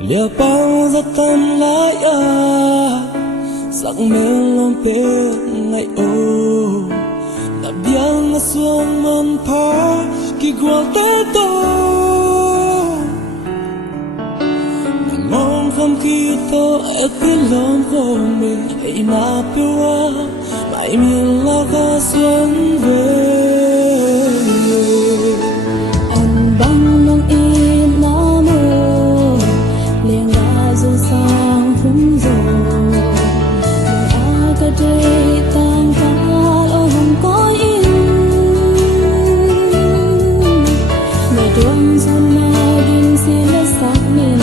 Lia bang ra tâm lại sắc men lom pe ngày ô đã biang na suang man pa ki gua ta to mong không khi to ở cái lòng của mình hãy na pura mãi miền la ga xuân về anh băng nong in na mơ liền đã dù sang hung rồi ai có đây tan cả lo không có in ngày tuần xuân na đêm xin lấy sắc miền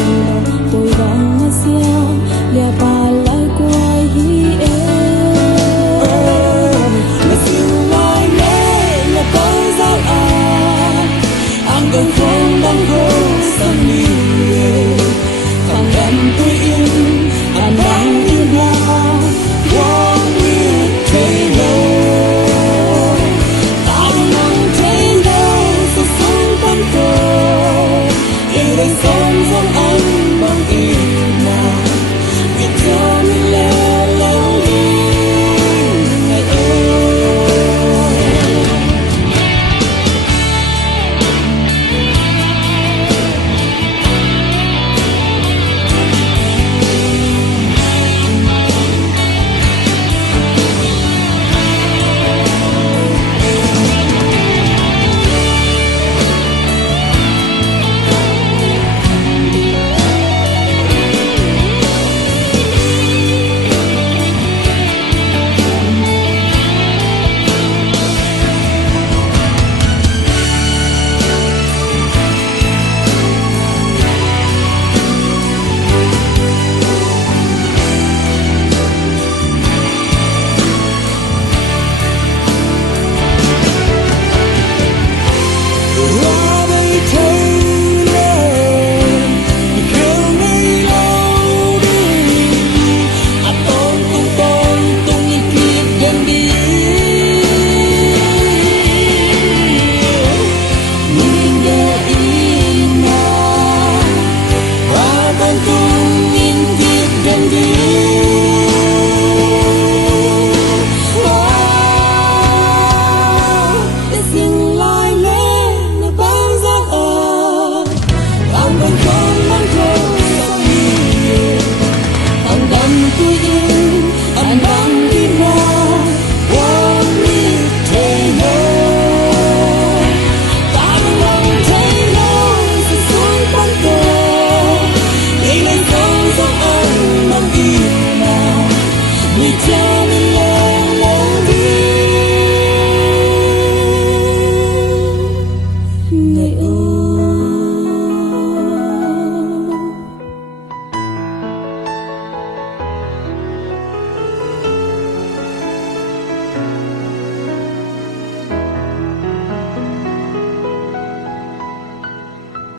tôi đang ngất xiao lia ba lại quay hi gần không đang hô sân đi thằng em tôi yên anh đang yên là one with Taylor tao đang Taylor sẽ sống tan cờ yêu đời sống giống anh bằng yêu